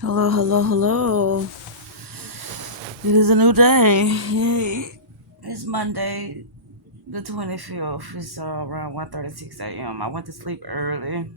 Hello, hello, hello. It is a new day. Yay. It's Monday, the 25th. It's around 1:36 a.m. I went to sleep early.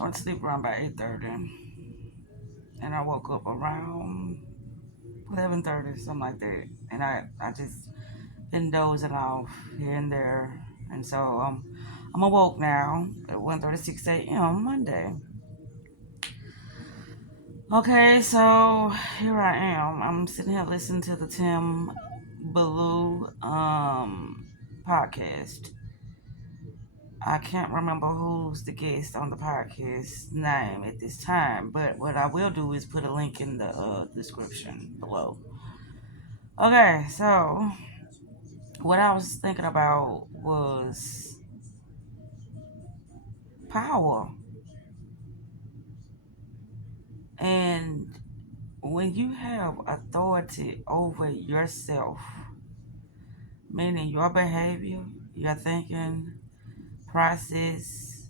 I went to sleep around about 8:30. And I woke up around 11:30, something like that. And I just been dozing off here and there. And so I'm awoke now at 1:36 a.m. Monday. Okay, so here I am. I'm sitting here listening to the Tim Ballou podcast. I can't remember who's the guest on the podcast name at this time, but what I will do is put a link in the description below. Okay, so what I was thinking about was power. And when you have authority over yourself, meaning your behavior, your thinking, process,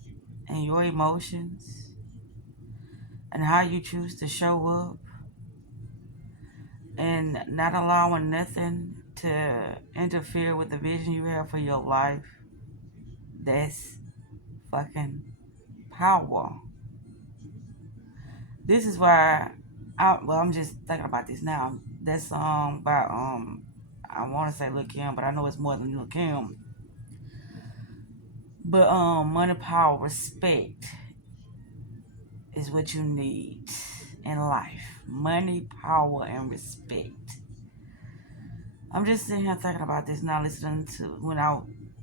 and your emotions, and how you choose to show up, and not allowing nothing to interfere with the vision you have for your life, that's fucking power. This is why I'm just thinking about this now. That song by I want to say Lil Kim, but I know it's more than Lil Kim. But money, power, respect is what you need in life. Money, power, and respect. I'm just sitting here thinking about this now, listening to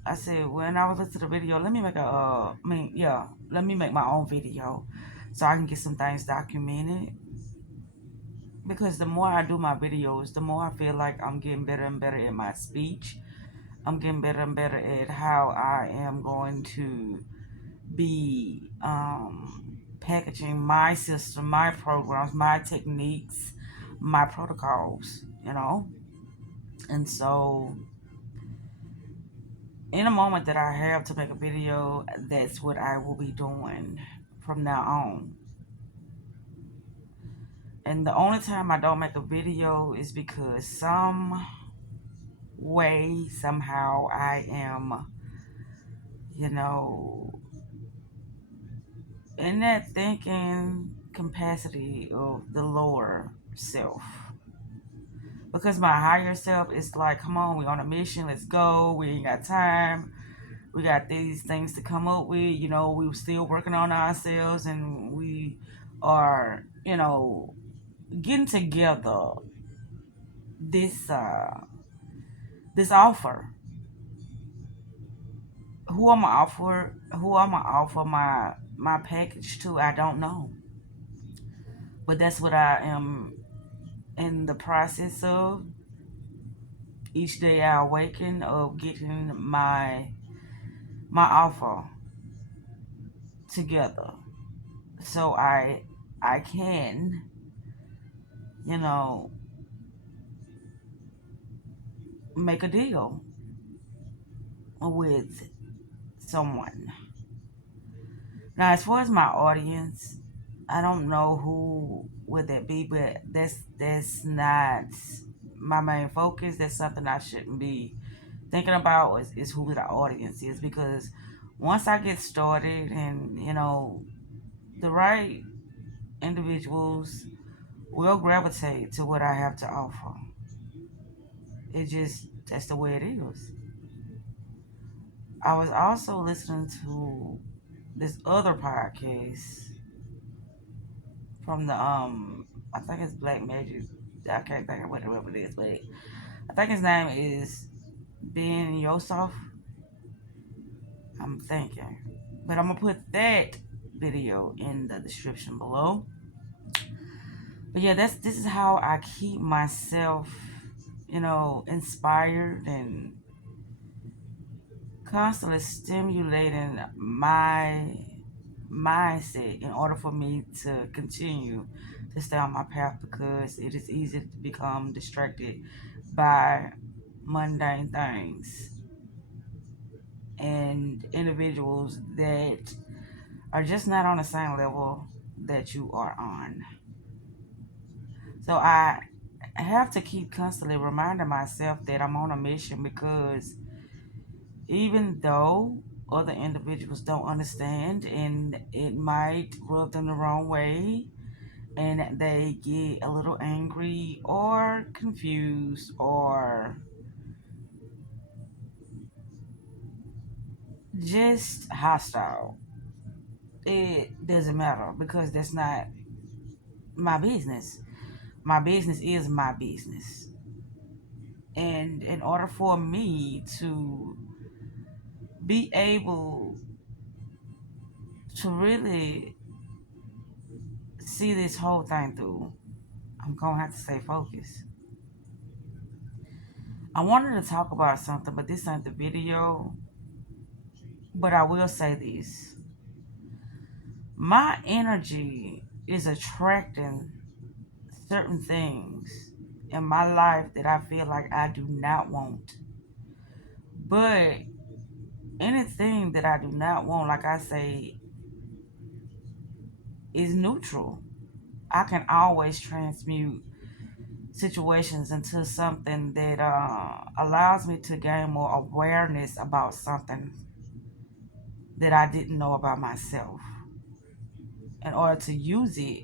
I said when I was listening to the video, let me make let me make my own video so I can get some things documented. Because the more I do my videos, the more I feel like I'm getting better and better at my speech. I'm getting better and better at how I am going to be packaging my system, my programs, my techniques, my protocols, And so, in a moment that I have to make a video, that's what I will be doing from now on. And the only time I don't make a video is because some way, somehow, I am, you know, in that thinking capacity of the lower self. Because my higher self is like, come on, we're on a mission, let's go, we ain't got time, we got these things to come up with, we were still working on ourselves, and we are, getting together this offer. Who I'm gonna offer my package to, I don't know. But that's what I am in the process of. Each day I awaken of getting my offer together, so I can, you know, make a deal with someone. Now, as far as my audience, I don't know who would that be, but that's not my main focus. That's something I shouldn't be thinking about is who the audience is, because once I get started and the right individuals will gravitate to what I have to offer. That's the way it is. I was also listening to this other podcast from the I think it's Black Magic. I can't think of whatever it is, but I think his name is Ben Yosef. I'm thinking, but I'm gonna put that video in the description below. But yeah, this is how I keep myself, inspired and constantly stimulating my mindset in order for me to continue to stay on my path, because it is easy to become distracted by mundane things and individuals that are just not on the same level that you are on. So I have to keep constantly reminding myself that I'm on a mission, because even though other individuals don't understand and it might rub them the wrong way, and they get a little angry or confused or just hostile, it doesn't matter, because that's not my business. My business is my business. And in order for me to be able to really see this whole thing through, I'm going to have to stay focused. I wanted to talk about something, but this ain't the video. But I will say this: my energy is attracting certain things in my life that I feel like I do not want. But anything that I do not want, like I say, is neutral. I can always transmute situations into something that allows me to gain more awareness about something that I didn't know about myself, in order to use it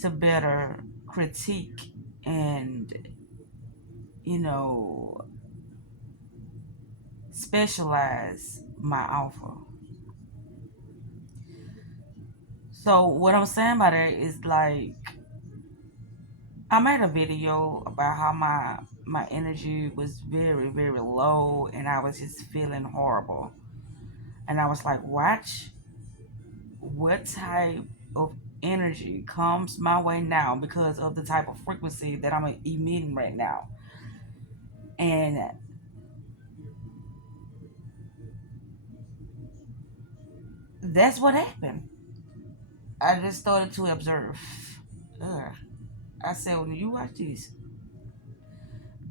to better critique and, you know, specialize my offer. So what I'm saying by that is, like, I made a video about how my energy was very, very low and I was just feeling horrible. And I was like, watch what type of energy comes my way now, because of the type of frequency that I'm emitting right now. And that's what happened. I just started to observe. Ugh. I said, when you watch this,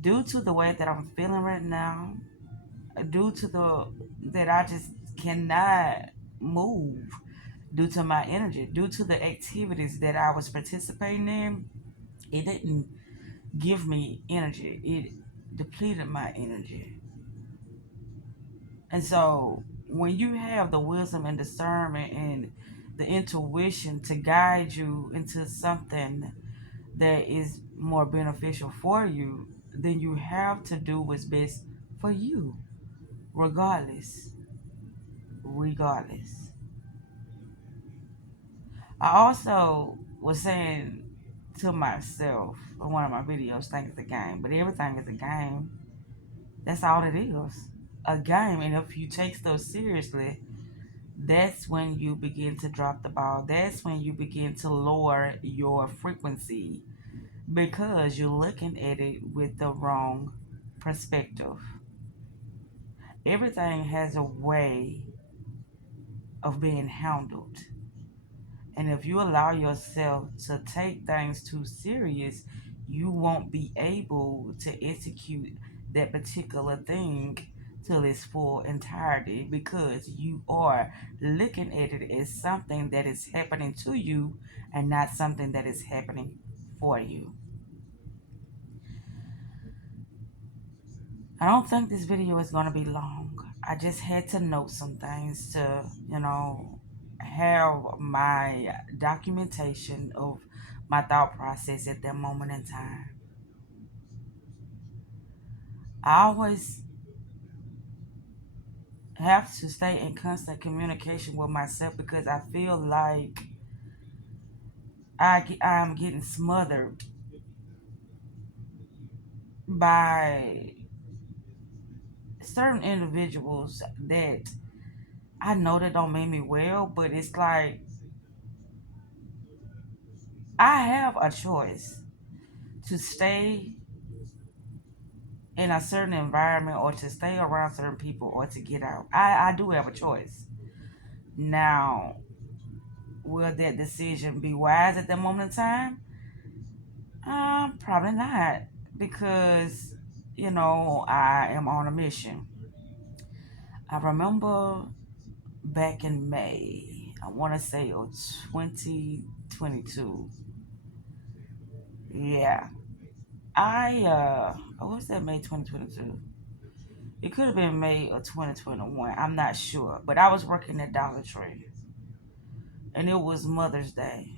due to the way that I'm feeling right now, due to the that I just cannot move, due to my energy, due to the activities that I was participating in, it didn't give me energy. It depleted my energy. And so when you have the wisdom and discernment and the intuition to guide you into something that is more beneficial for you, then you have to do what's best for you, regardless. Regardless. I also was saying to myself in one of my videos, think it's a game, but everything is a game. That's all it is. A game. And if you take stuff seriously, that's when you begin to drop the ball. That's when you begin to lower your frequency, because you're looking at it with the wrong perspective. Everything has a way of being handled. And if you allow yourself to take things too serious, you won't be able to execute that particular thing till its full entirety, because you are looking at it as something that is happening to you and not something that is happening for you. I don't think this video is going to be long. I just had to note some things to, have my documentation of my thought process at that moment in time. I always have to stay in constant communication with myself, because I feel like I'm getting smothered by certain individuals that I know that don't mean me well, but it's like I have a choice to stay in a certain environment, or to stay around certain people, or to get out. I do have a choice. Now, will that decision be wise at that moment in time? Probably not, because I am on a mission. I remember back in May, I want to say 2022. Yeah. What was that, May 2022? It could have been May of 2021. I'm not sure. But I was working at Dollar Tree and it was Mother's Day.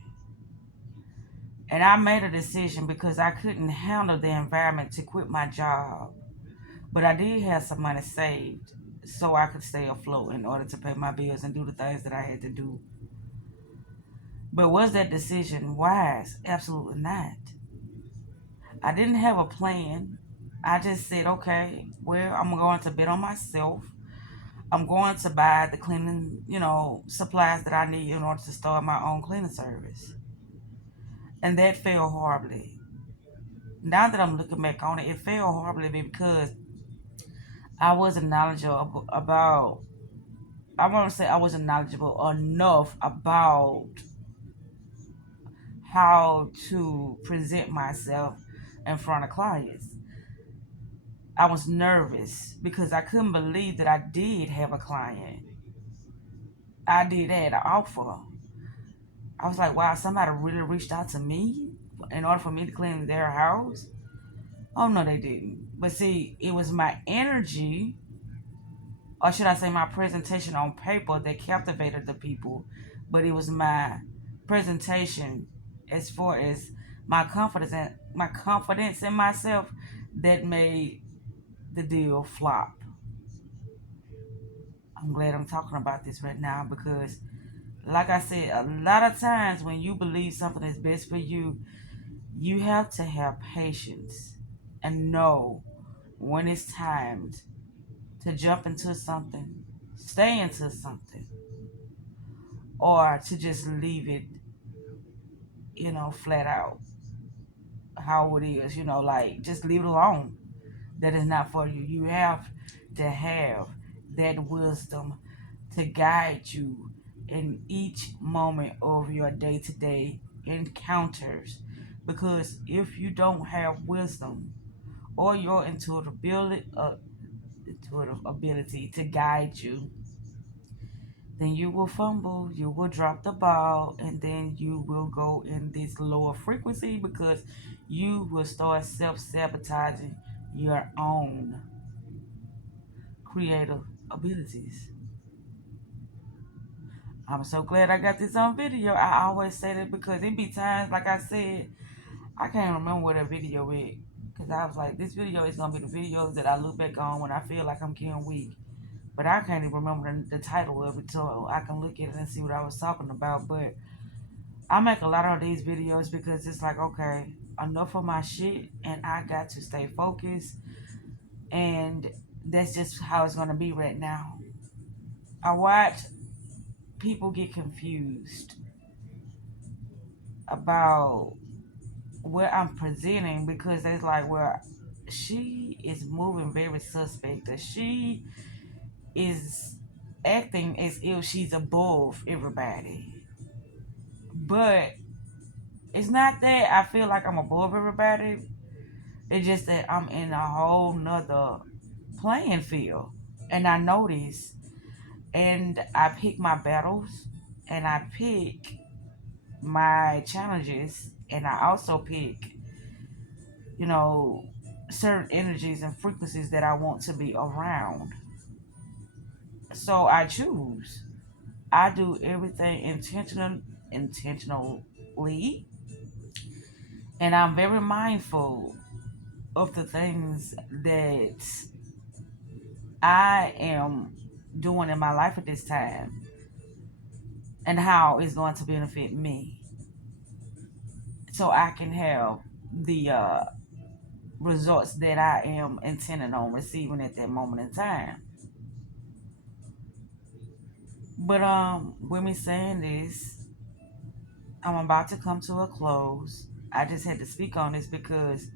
And I made a decision because I couldn't handle the environment to quit my job. But I did have some money saved so I could stay afloat in order to pay my bills and do the things that I had to do. But was that decision wise? Absolutely not. I didn't have a plan. I just said, okay, well, I'm going to bet on myself. I'm going to buy the cleaning, supplies that I need in order to start my own cleaning service. And that failed horribly. Now that I'm looking back on it, it failed horribly because I wasn't knowledgeable about, I want to say I wasn't knowledgeable enough about how to present myself in front of clients. I was nervous because I couldn't believe that I did have a client. I did have an offer. I was like, wow, somebody really reached out to me in order for me to clean their house. Oh, no, they didn't. But see, it was my energy, or should I say my presentation on paper, that captivated the people. But it was my presentation as far as my confidence in myself that made the deal flop. I'm glad I'm talking about this right now because, like I said, a lot of times when you believe something is best for you, you have to have patience and know when it's time to jump into something, stay into something, or to just leave it, flat out how it is, like just leave it alone. That is not for you. You have to have that wisdom to guide you in each moment of your day to day encounters. Because if you don't have wisdom or your intuitive ability to guide you, then you will fumble, you will drop the ball, and then you will go in this lower frequency because you will start self sabotaging your own creative abilities. I'm so glad I got this on video. I always say that because it be times, like I said, I can't remember what a video is. Because I was like, this video is going to be the videos that I look back on when I feel like I'm getting weak. But I can't even remember the title of it so I can look at it and see what I was talking about. But I make a lot of these videos because it's like, okay, enough of my shit and I got to stay focused. And that's just how it's going to be right now. I watch people get confused about what I'm presenting because it's like, well, she is moving very suspect. That she is acting as if she's above everybody. But it's not that I feel like I'm above everybody. It's just that I'm in a whole nother playing field. And I know this. And I pick my battles and I pick my challenges and I also pick, you know, certain energies and frequencies that I want to be around. So I choose. I do everything intentionally, and I'm very mindful of the things that I am doing in my life at this time and how it's going to benefit me so I can have the results that I am intending on receiving at that moment in time. But with me saying this, I'm about to come to a close. I just had to speak on this because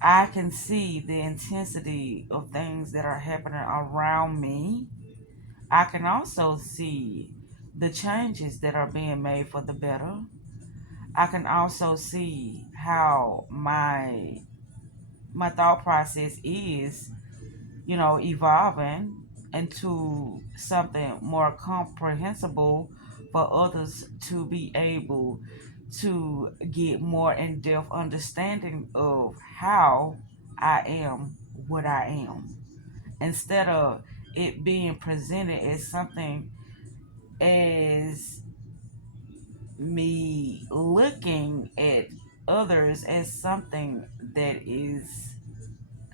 I can see the intensity of things that are happening around me. I can also see the changes that are being made for the better. I can also see how my thought process is, evolving into something more comprehensible for others to be able to get more in-depth understanding of how I am what I am, instead of it being presented as something, as me looking at others as something that is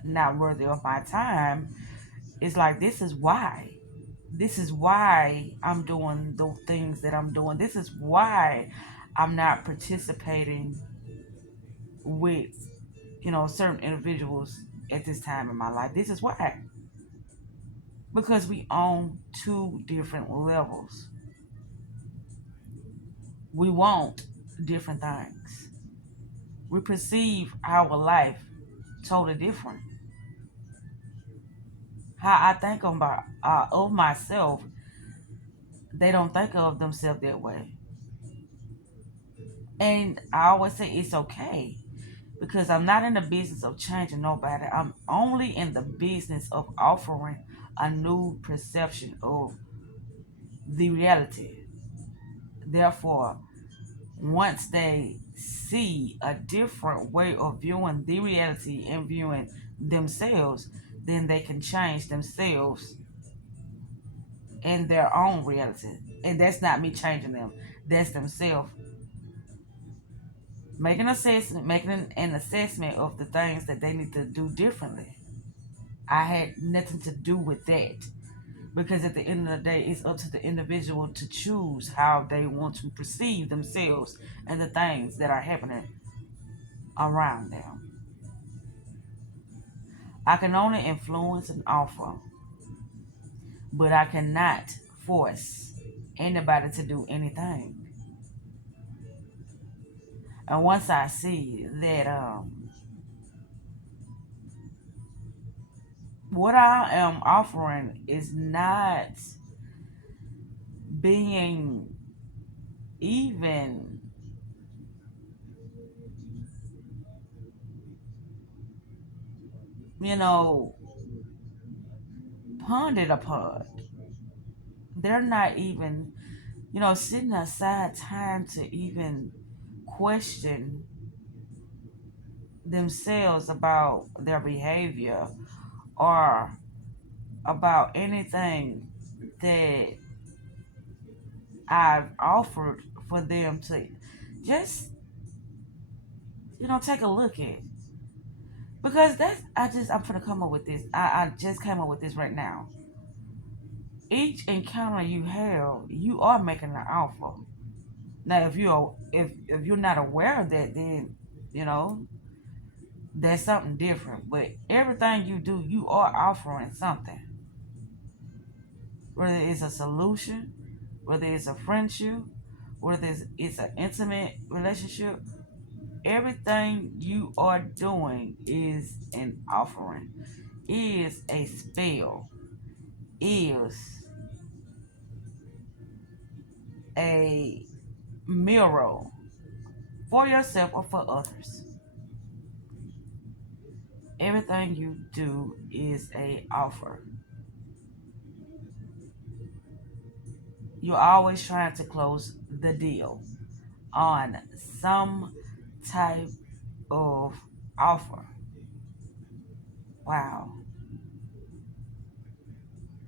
not worthy of my time. It's like, this is why I'm doing the things that I'm doing. This is why I'm not participating with, certain individuals at this time in my life. This is why. Because we own two different levels. We want different things. We perceive our life totally different. How I think of myself, they don't think of themselves that way. And I always say it's okay, because I'm not in the business of changing nobody. I'm only in the business of offering a new perception of the reality. Therefore, once they see a different way of viewing the reality and viewing themselves, then they can change themselves in their own reality. And that's not me changing them, that's themselves making an assessment of the things that they need to do differently. I had nothing to do with that, because at the end of the day, it's up to the individual to choose how they want to perceive themselves and the things that are happening around them. I can only influence and offer, but I cannot force anybody to do anything. And once I see that what I am offering is not being even, you know, pondered upon, they're not even, sitting aside time to even question themselves about their behavior, or about anything that I've offered for them to just, take a look at. Because I'm gonna come up with this. I just came up with this right now. Each encounter you have, you are making an offer. Now, if you're not aware of that, then you know that's something different. But everything you do, you are offering something. Whether it's a solution, whether it's a friendship, whether it's an intimate relationship, everything you are doing is an offering, is a spell, is a mirror for yourself or for others. Everything you do is a offer. You're always trying to close the deal on some type of offer. Wow.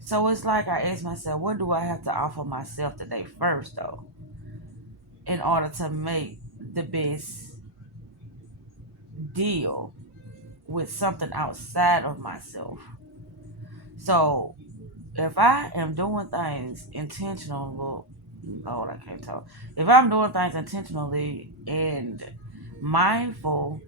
So it's like I ask myself, what do I have to offer myself today first, though, in order to make the best deal with something outside of myself? So if I am doing things intentionally, Lord, I can't talk. If I'm doing things intentionally and mindfully,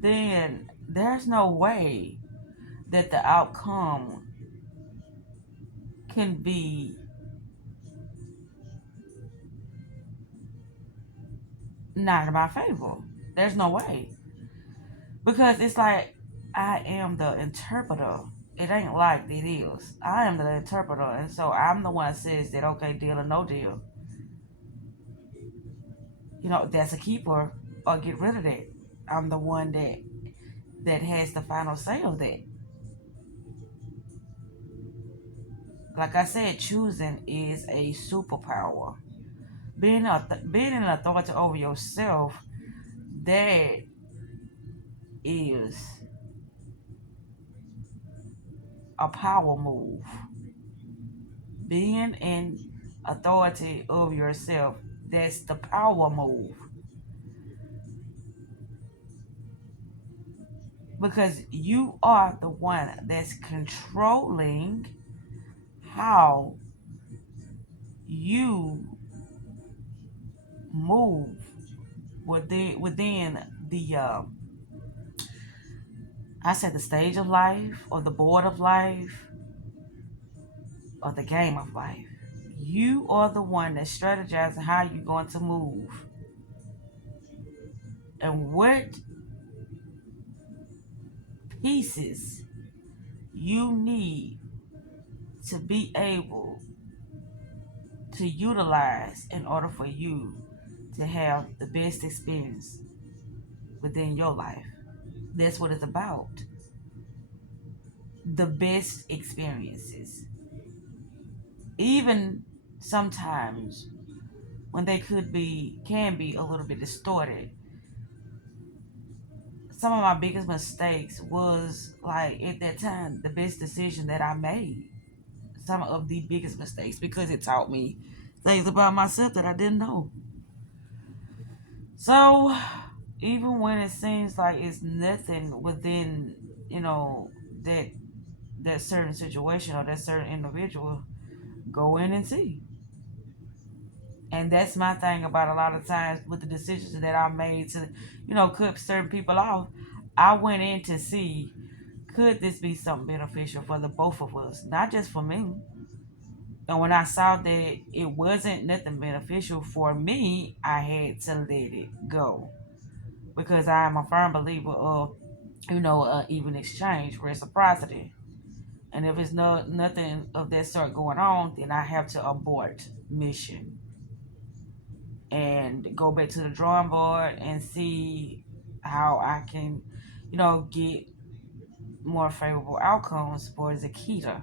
then there's no way that the outcome can be not in my favor. There's no way. Because it's like I am the interpreter. It ain't like it is. I am the interpreter. And so I'm the one that says that, okay, deal or no deal. That's a keeper, or get rid of that. I'm the one that has the final say of that. Like I said, choosing is a superpower. Being an authority over yourself, that is a power move. Being in authority of yourself, that's the power move. Because you are the one that's controlling how you move within the I said the stage of life or the board of life or the game of life. You are the one that's strategizing how you're going to move and what pieces you need to be able to utilize in order for you to have the best experience within your life. That's what it's about. The best experiences. Even sometimes when they can be a little bit distorted. Some of my biggest mistakes was like at that time the best decision that I made. Some of the biggest mistakes because it taught me things about myself that I didn't know. So even when it seems like it's nothing within, you know, that certain situation or that certain individual, go in and see. And that's my thing about a lot of times with the decisions that I made to, cut certain people off. I went in to see, could this be something beneficial for the both of us, not just for me. And when I saw that it wasn't nothing beneficial for me, I had to let it go because I am a firm believer of, even exchange, reciprocity. And if it's nothing of that sort going on, then I have to abort mission and go back to the drawing board and see how I can, get more favorable outcomes for Zakita.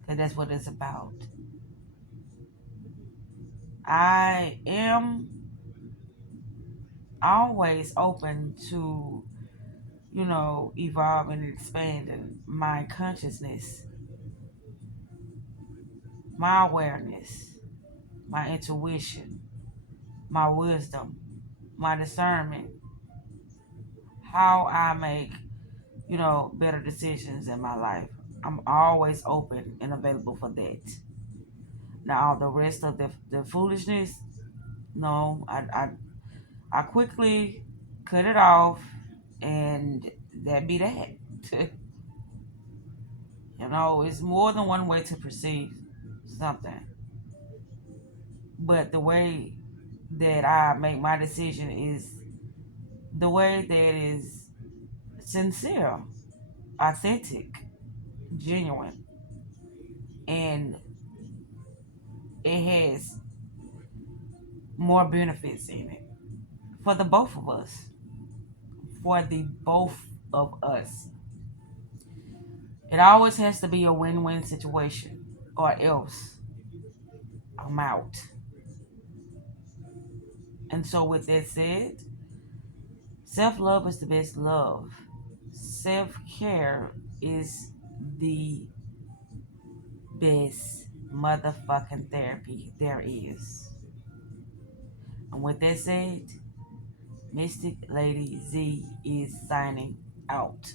Because that's what it's about. I am always open to, evolving and expanding my consciousness, my awareness, my intuition, my wisdom, my discernment, how I make, better decisions in my life. I'm always open and available for that. Now, the rest of the foolishness, no, I quickly cut it off, and that be that. It's more than one way to perceive something, but the way that I make my decision is the way that is sincere, authentic, genuine, and it has more benefits in it for the both of us. For the both of us. It always has to be a win-win situation, or else I'm out. And so, with that said, self-love is the best love. Self-care is the best motherfucking therapy there is. And with that said, Mystic Lady Z is signing out.